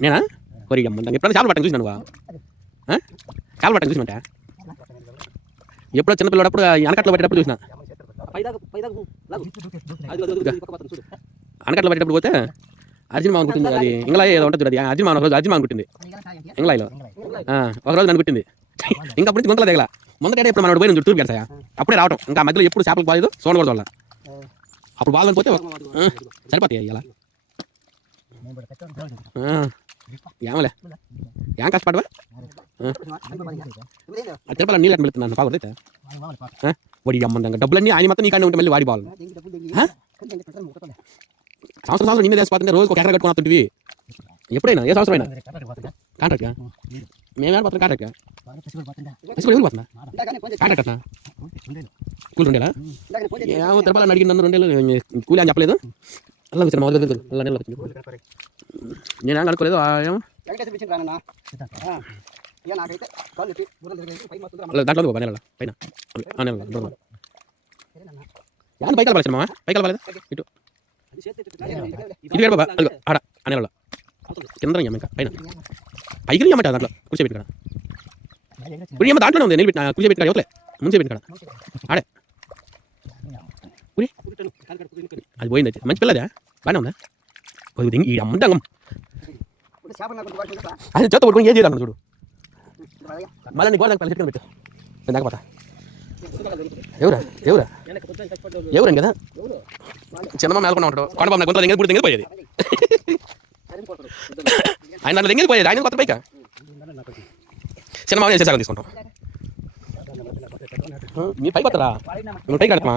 నేనా కొరి అమ్మంటాను ఎప్పుడైనా చేపలు పట్టని చూసినాను చేపలు పట్టని చూసినట్ట ఎప్పుడో చిన్నపిల్లడప్పుడు అనకట్లో పట్టేటప్పుడు చూసిన అనకట్లో పట్టేటప్పుడు పోతే అర్జున్ మామన్ కుట్టింది అది ఇంగ్లాయ్ ఏదో ఉంటుంది అది అర్జున్ మామన్ రోజు అర్జున్ మామన్ కుట్టింది ఇంగ్లాయ్లో ఒకరోజు నన్ను కుట్టింది ఇంకా అప్పుడు నుంచి గుంతల దిగల ముందట ఇప్పుడు మనోడు పోయి టూర్కి వెళ్తాయా అప్పుడే రావటం ఇంకా మధ్యలో ఎప్పుడు చేపలకు బాలేదు సోన కూడా చూడాలి అప్పుడు బాగాలని పోతే సరిపోతాయి ఇలా ఏమలే ఏం కష్టపడవా తిరుపతి నీళ్ళు ఎట్లా వెళ్తున్నాను బాగుంది వాడి అమ్మందంగా డబ్బులన్నీ ఆయన మొత్తం నీకన్నా ఉంటే మళ్ళీ వాడి బావాలి సంవత్సరం నిన్ను తెచ్చిపోతుంటే రోజుకు ఒక ఎకర కట్టుకున్నట్టుంటివి ఎప్పుడైనా ఏ సంవత్సరం అయినా కాంట్రాక్ట్గా మేమే పోతున్నాం కాంట్రాక్ట్గా ఎవరు పోతున్నా కాంట్రాక్ట్ అట్లా కూలి ఉండేలా ఏమో తిరుపతి అడిగి నన్ను 2 నెలలు కూలి అని చెప్పలేదు అలా వచ్చాను మొదలు అలా నెలలు వచ్చింది నేను ఏం కనుక్కోలేదు ఏమో దాంట్లో నెల పైన నెల పైకి వెళ్ళాలి పైకి వెళ్ళాలి ఇటు ఇది బాబా అదిగో ఆడ ఆ నెలలో కింద ఇంకా పైన పైకి అమ్మంట దాంట్లో కూర్చోబెట్టి కదా ఇప్పుడు ఏమో దాంట్లోనే ఉంది నిలబెట్టిన కూర్చోబెట్టి కదా యువతలే ముంచే పెట్టి కదా ఆడే అది పోయింది అయితే మంచి పిల్లదా బాగానే ఉందా ఈ అమ్మంటాం అది చేత పట్టుకొని ఏం చేయాలి చూడు మళ్ళీ నీ గోడ పల్లె పెట్టు నేను దాకపోతా ఎవరని కదా చిన్నమ్మ మేలుకున్నా ఉంటాడు కొండబాబు నా గుంత దగ్గర పోయేది ఆయన దాంట్లో దగ్గర పోయేది ఆయన కొత్త పైక చిన్నమ్మ చేసేసాగం తీసుకుంటాం నీ పైకి వస్తారా నువ్వు పైకి కడతామా